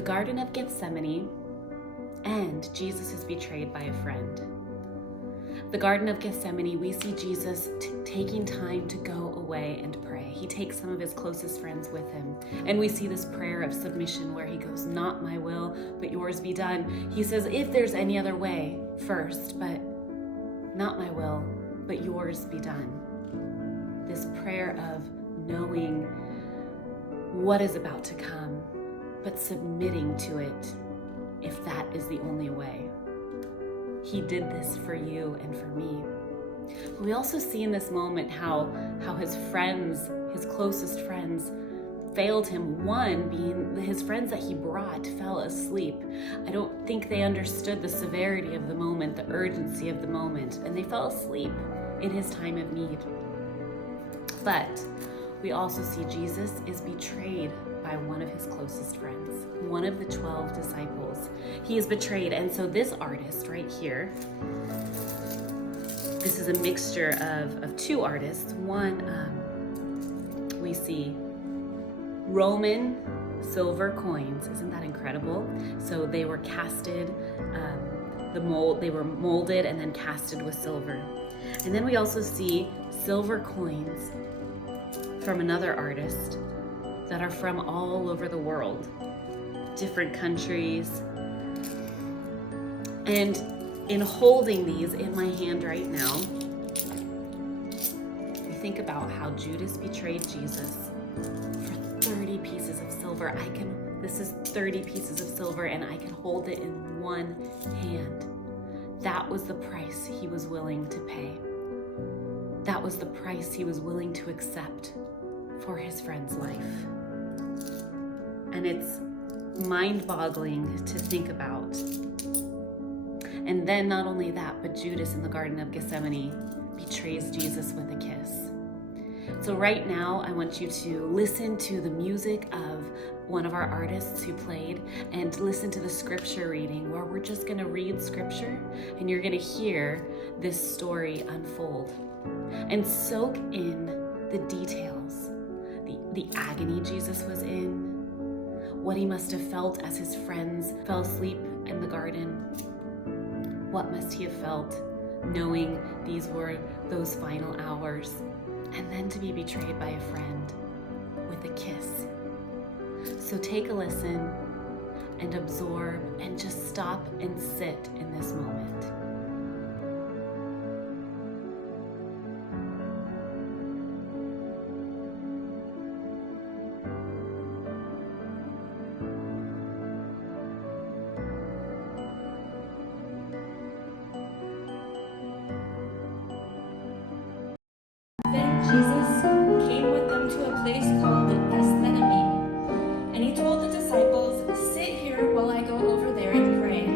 the Garden of Gethsemane, and Jesus is betrayed by a friend. The Garden of Gethsemane, we see Jesus taking time to go away and pray. He takes some of his closest friends with him. And we see this prayer of submission where he goes, not my will, but yours be done. He says, if there's any other way first, but not my will, but yours be done. This prayer of knowing what is about to come, but submitting to it if that is the only way. He did this for you and for me. But we also see in this moment how his friends, his closest friends, failed him. One being his friends that he brought fell asleep. I don't think they understood the severity of the moment, the urgency of the moment, and they fell asleep in his time of need. But we also see Jesus is betrayed by one of his closest friends, one of the 12 disciples. He is betrayed, and so this artist right here, this is a mixture of two artists. One, we see Roman silver coins. Isn't that incredible? So they were casted, they were molded and then casted with silver. And then we also see silver coins from another artist that are from all over the world, different countries. And in holding these in my hand right now, we think about how Judas betrayed Jesus for 30 pieces of silver. This is 30 pieces of silver, and I can hold it in one hand. That was the price he was willing to pay. That was the price he was willing to accept for his friend's life. And it's mind-boggling to think about. And then not only that, but Judas in the Garden of Gethsemane betrays Jesus with a kiss. So right now, I want you to listen to the music of one of our artists who played, and listen to the scripture reading where we're just gonna read scripture and you're gonna hear this story unfold and soak in the details, the agony Jesus was in, what he must have felt as his friends fell asleep in the garden. What must he have felt knowing these were those final hours, and then to be betrayed by a friend with a kiss. So take a listen and absorb and just stop and sit in this moment. Then Jesus came with them to a place called Gethsemane, and he told the disciples, "Sit here while I go over there and pray."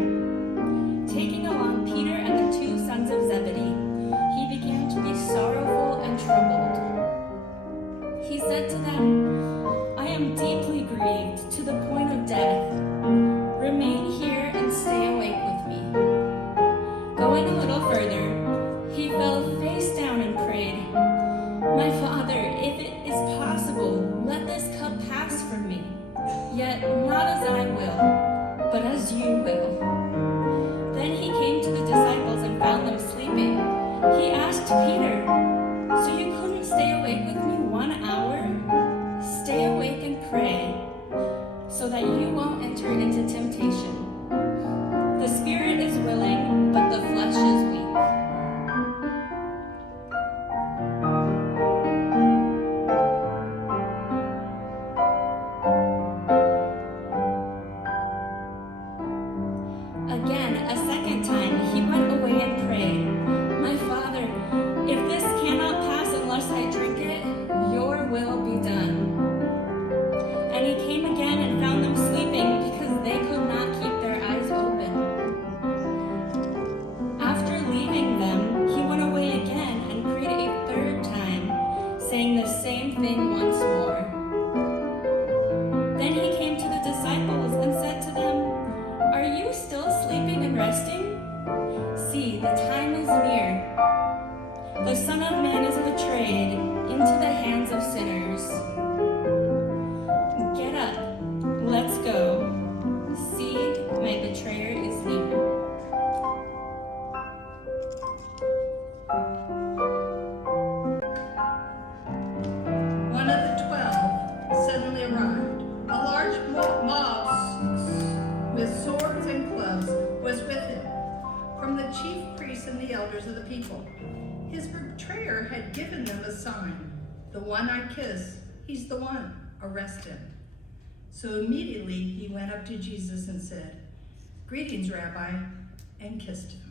Taking along Peter and the 2 sons of Zebedee, he began to be sorrowful and troubled. He said to them, "I am deeply grieved to the point of death. Remain here and stay awake with me." Going a little further, he fell face down and prayed, "My Father, if it is possible, let this cup pass from me. Yet not as I will, but as you will." Then he came to the disciples and found them sleeping. He asked Peter, "So you couldn't stay awake with me 1 hour? Stay awake and pray, so that you won't enter into temptation. The spirit is willing, but the flesh is weak." Again, a second time, he went away and prayed, "My Father, if this cannot pass unless I drink it, your will be done." And he came again and found them sleeping because they could not keep their eyes leaders of the people. His betrayer had given them a sign. The one I kiss, he's the one. Arrest him. So immediately he went up to Jesus and said, "Greetings, Rabbi," and kissed him.